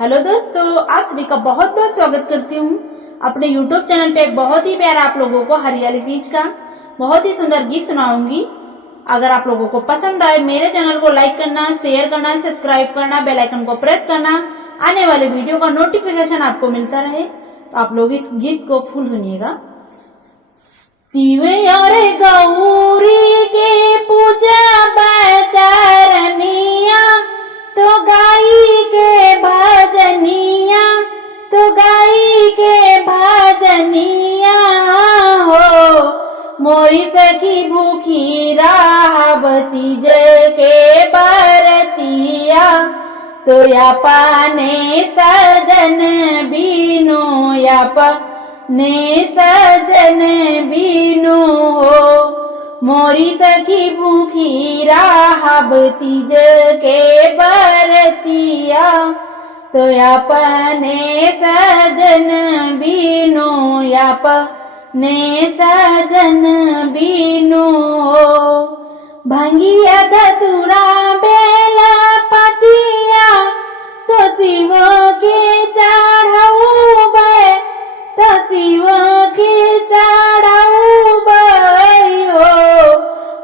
Hello दोस्तों, आप सभी का बहुत बहुत स्वागत करती हूँ अपने YouTube चैनल पे। एक बहुत ही प्यारा आप लोगों को हरियाली तीज का बहुत ही सुंदर गीत सुनाऊंगी। अगर आप लोगों को पसंद आए मेरे चैनल को लाइक करना, शेयर करना, सब्सक्राइब करना, बेल आइकन को प्रेस करना, आने वाले वीडियो का नोटिफिकेशन आपको मिलता रहे। तो आप लोग इस गीत को फुल सुनिएगा। शिव और गौरी के पूजा बचरनिया तो गाई के भजनिया, तो गाई के भजनिया हो। मोरी सखी भूखी राहबती जय के बरतिया, तो अपने सजन बीनो अपने सजन बीनो हो। मोरी सखी भूखी राहब तीज के बरतिया, तो अपने सजन बीनो अपने सजन बीनो हो। भंगिया धतुरा बेला पतिया, तो शिव के चढ़ाऊ बे, तो शिव के चढ़ाऊ बे हो।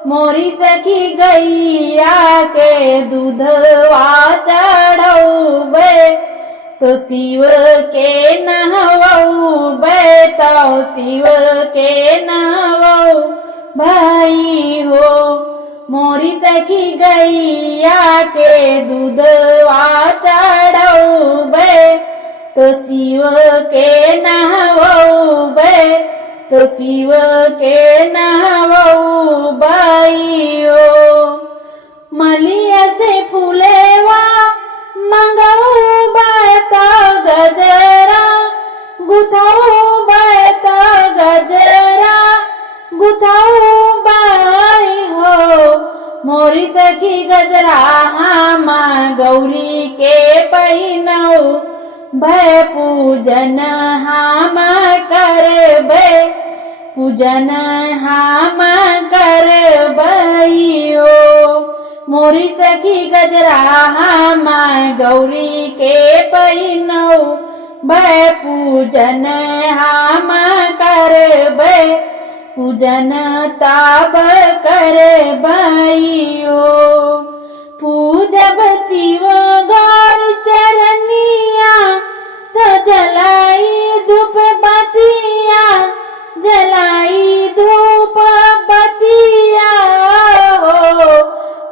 मोरी सखी गैया के दूधवा चढ़ाऊ बे, तो शिव के नहवाऊ बे, तो शिव के नहवाऊ भाई हो। मोरी सखी गैया के दूधवा चढ़ाऊ बे, तो शिव के नहवाऊ बे, तो शिव के नहवाऊ बाई हो। मलिया से फूलेवा मंगाऊ बाता गजरा, गुथाऊ बाता गजरा, गुथाऊ बाई हो। मोरी सखी गजरा हामा गौरी के पहिनऊ भय पूजन हाम करबे, पूजन हाम करबई हो। मोरी सखी गजरा हाम गौरी के पहिनऊ भय पूजन हाम करबे, पूजन ताब करबई हो। पूजब शिव गौर चरनिया, तो जलाई धूप बतिया, जलाई धूप बतिया हो।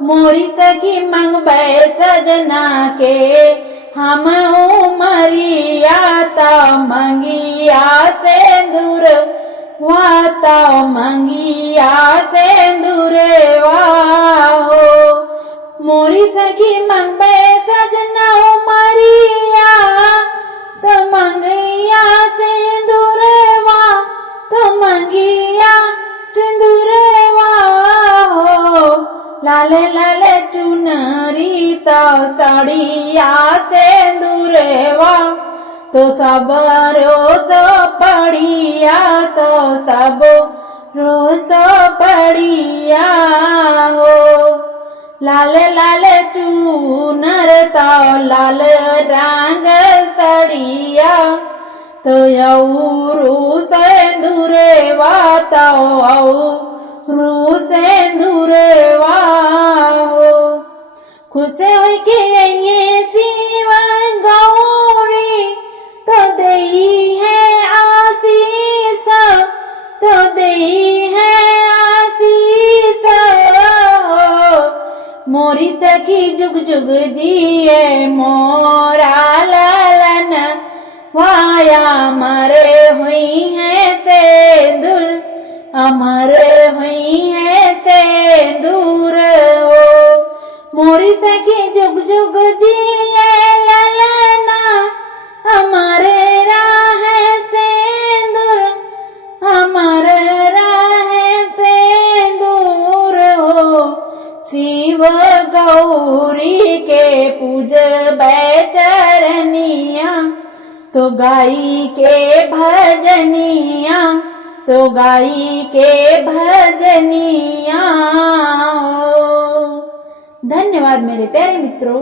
मोरी सखी मंगबे सजना के हम उमरिया, ता मंगिया सिंदूर वाता, मंगिया सिंदूर वाहो। मोरी सखी मंगबे सजना उमरिया, तो मंगिया सिंदूरवा, तो मंगिया सिंदूरवा हो। लाले लाले चुनरी तो साड़िया सिंदूरवा, तो सब रोज पड़िया, तो सब रोज पड़िया हो। लाल लाल चूनर तो लाल रंग सड़िया, तो औरू सिंदूरवा, तो औरू सिंदूरवा हो। खुश होई के ये शिव गौरी, तो देई है आशीष, तो देई है आशीष हो। मोरी सखी जुग जुग जिए मोरा लालन, वाया अमर हुई है सिंदूर, अमर हुई है सिंदूर हो। मोरी सखी जुग जुग जिए ललना, हमारे राह सिंदूर, हमारे राह सिंदूर हो। शिव गौरी के पूजबे चरनिया, तो गाई के भजनिया, तो गाई के भजनिया। धन्यवाद मेरे प्यारे मित्रों।